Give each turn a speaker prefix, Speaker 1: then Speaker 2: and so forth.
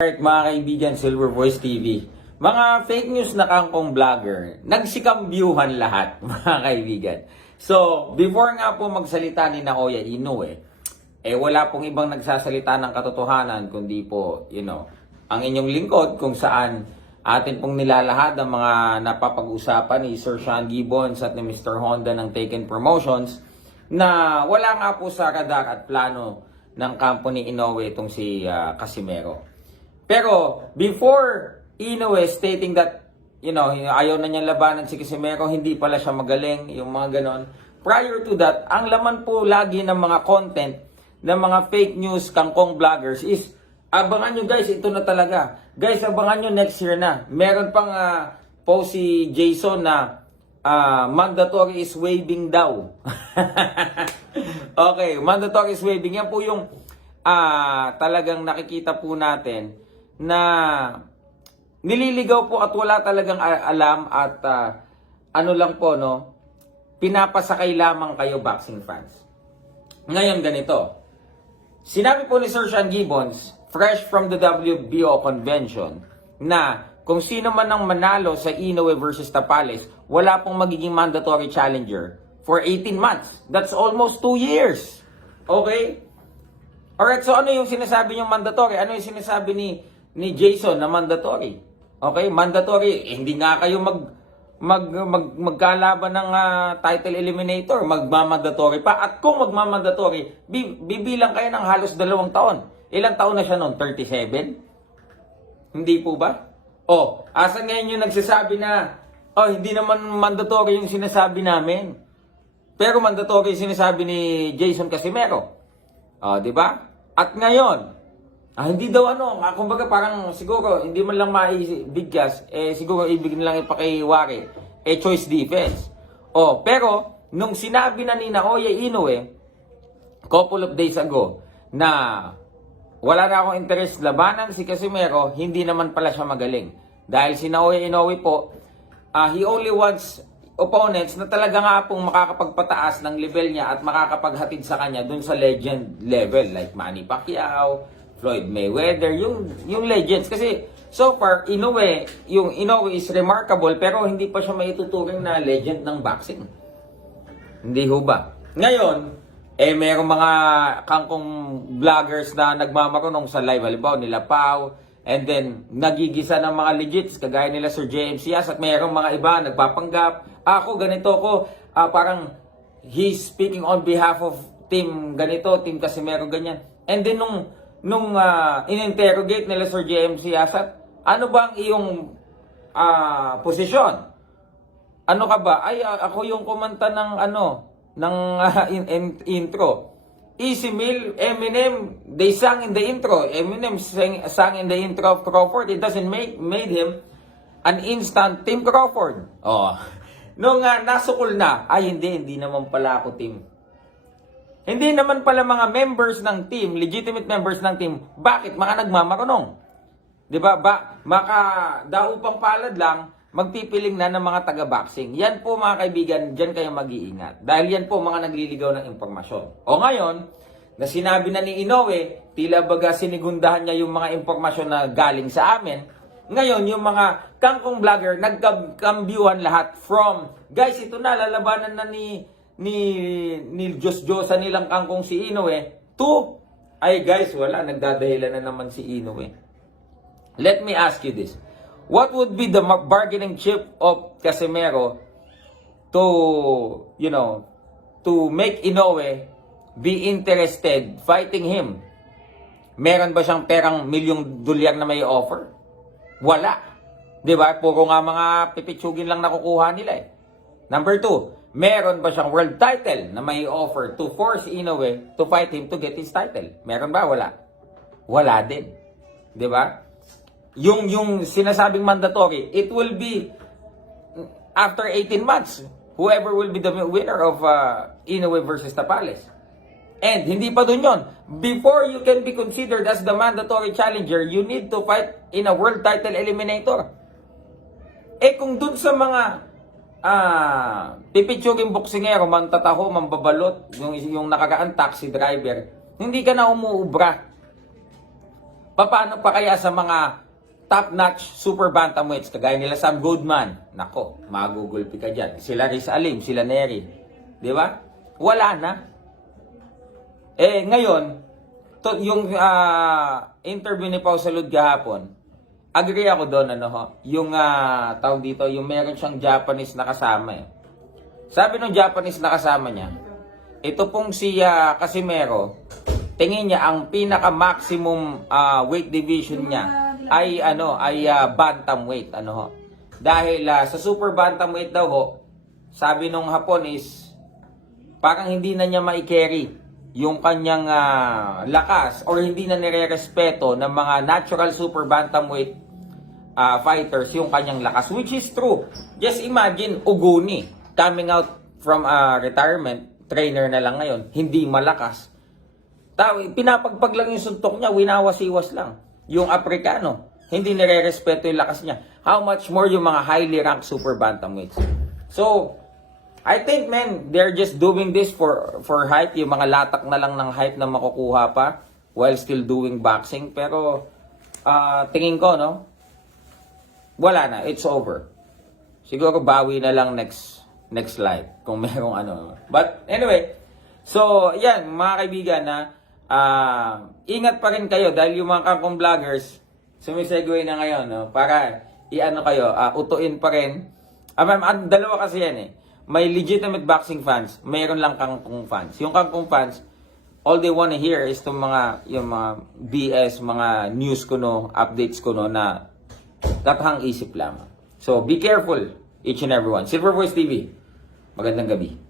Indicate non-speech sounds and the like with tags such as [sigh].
Speaker 1: Alright mga kaibigan, Silver Voice TV. Mga fake news na kangkong vlogger, nagsikambyuhan lahat [laughs] mga kaibigan. So, before nga po magsalita ni Naoya Inoue, eh, eh wala pong ibang nagsasalita ng katotohanan kundi po, you know, ang inyong lingkod kung saan atin pong nilalahad ang mga napapag-usapan ni Sir Sean Gibbons at ni Mr. Honda ng Taken Promotions na wala nga po sa radar at plano ng company Inoue itong si uh, Casimero. Pero before Inoue stating that you know, ayaw na niya labanan si Casimero, hindi pala siya magaling, yung mga ganon. Prior to that, ang laman po lagi ng mga content ng mga fake news kangkong vloggers is abangan nyo guys, ito na talaga. Guys, abangan nyo next year na. Meron pang uh, post si Jason na uh, mandatory is waving daw. [laughs] okay, mandatory is waving. Yan po yung uh, talagang nakikita po natin na nililigaw po at wala talagang alam at uh, ano lang po no, pinapasakay lamang kayo boxing fans. Ngayon ganito, sinabi po ni Sir Sean Gibbons, fresh from the WBO convention, na kung sino man ang manalo sa Inoue versus Tapales, wala pong magiging mandatory challenger for 18 months. That's almost 2 years. Okay? Alright, so ano yung sinasabi niyong mandatory? Ano yung sinasabi ni ni Jason na mandatory. Okay, mandatory. Eh, hindi nga kayo mag mag, mag magkalaban ng uh, title eliminator, magmamandatory pa. At kung magmamandatory, bi, bibilang kayo ng halos dalawang taon. Ilang taon na siya noon? 37? Hindi po ba? Oh, asan ngayon yung nagsasabi na, oh, hindi naman mandatory yung sinasabi namin. Pero mandatory yung sinasabi ni Jason Casimero. Oh, di ba? At ngayon, Ah, hindi daw ano, ah, kumbaga parang siguro hindi man lang maibigkas, eh siguro ibig nilang ipakiwari, eh choice defense. Oh, pero nung sinabi na ni Naoya Inoue couple of days ago na wala na akong interest labanan si Casimero, hindi naman pala siya magaling. Dahil si Naoya Inoue po, uh, he only wants opponents na talaga nga pong makakapagpataas ng level niya at makakapaghatid sa kanya dun sa legend level like Manny Pacquiao, Floyd Mayweather, yung, yung legends. Kasi so far, Inoue, yung Inoue is remarkable pero hindi pa siya maituturing na legend ng boxing. Hindi ho ba? Ngayon, eh merong mga kangkong vloggers na nagmamarunong sa live. Halimbawa, nila Pau, and then nagigisa ng mga legits kagaya nila Sir James JMC at mayroong mga iba nagpapanggap. Ako, ganito ko, uh, ah, parang he's speaking on behalf of team ganito, team Casimero, ganyan. And then nung nung uh, ininterrogate nila Sir JM Asat, ano ba ang iyong uh, posisyon? Ano ka ba? Ay, ah, ako yung kumanta ng ano, ng uh, [laughs] in, in, intro. Easy Meal, Eminem, they sang in the intro. Eminem sang, sang in the intro of Crawford. It doesn't make made him an instant Tim Crawford. Oh. [laughs] Nung uh, nasukul na, ay hindi, hindi naman pala ako Tim. Hindi naman pala mga members ng team, legitimate members ng team, bakit mga nagmamarunong? 'Di ba? Ba maka daupang palad lang magpipiling na ng mga taga-boxing. Yan po mga kaibigan, diyan kayo mag-iingat. Dahil yan po mga nagliligaw ng impormasyon. O ngayon, na sinabi na ni Inoue, tila baga sinigundahan niya yung mga impormasyon na galing sa amin. Ngayon, yung mga kangkong vlogger, nagkambyuhan lahat from, guys, ito na, lalabanan na ni ni, ni diyos sa nilang kangkong si Inoue. Two, ay guys, wala, nagdadahilan na naman si Inoue. Let me ask you this. What would be the bargaining chip of Casimero to, you know, to make Inoue be interested fighting him? Meron ba siyang perang milyong dolyar na may offer? Wala. 'Di ba? Puro nga mga pipitsugin lang nakukuha nila eh. Number two, meron ba siyang world title na may offer to force Inoue to fight him to get his title? Meron ba? Wala. Wala din. 'Di ba? Yung yung sinasabing mandatory, it will be after 18 months whoever will be the winner of uh, Inoue versus Tapales. And hindi pa dun yon. Before you can be considered as the mandatory challenger, you need to fight in a world title eliminator. Eh kung dun sa mga ah, pipitsugin boksingero, mantataho, mambabalot, yung, yung nakaraan taxi driver, hindi ka na umuubra. Paano pa kaya sa mga top-notch super bantamweights, kagaya nila Sam Goodman, nako, magugulpi ka dyan. Sila Riz Alim, sila Neri. Di ba? Wala na. Eh, ngayon, to, yung uh, interview ni Pao Salud gahapon, agree ako doon ano ho, yung uh, tawag dito, yung meron siyang Japanese na kasama eh. Sabi ng Japanese na kasama niya, ito pong si uh, Casimero, tingin niya ang pinaka maximum uh, ah, weight division niya ay ano, ay uh, bantamweight ano ho. Dahil uh, sa super bantamweight daw ho, sabi nung hapon parang hindi na niya mai-carry yung kanyang uh, lakas or hindi na nirerespeto ng mga natural super bantamweight uh, fighters yung kanyang lakas which is true. Just imagine Oguni coming out from uh, retirement, trainer na lang ngayon, hindi malakas. Tawi, pinapagpag lang yung suntok niya, winawasiwas lang. Yung Aprikano, hindi nire-respeto yung lakas niya. How much more yung mga highly ranked super bantamweights. So, I think men, they're just doing this for for hype, yung mga latak na lang ng hype na makukuha pa while still doing boxing. Pero uh, tingin ko no, wala na, it's over. Siguro bawi na lang next next live kung [laughs] merong ano. But anyway, so yan mga kaibigan na uh, ah, ingat pa rin kayo dahil yung mga kangkong vloggers sumisegue na ngayon no, para iano kayo, uh, utuin pa rin. Ah, ma'am, dalawa kasi yan eh may legitimate boxing fans, mayroon lang kang kung fans. Yung kang kung fans, all they wanna hear is tong mga, yung mga BS, mga news ko no, updates ko no, na katahang isip lang. So, be careful, each and everyone. Silver Voice TV, magandang gabi.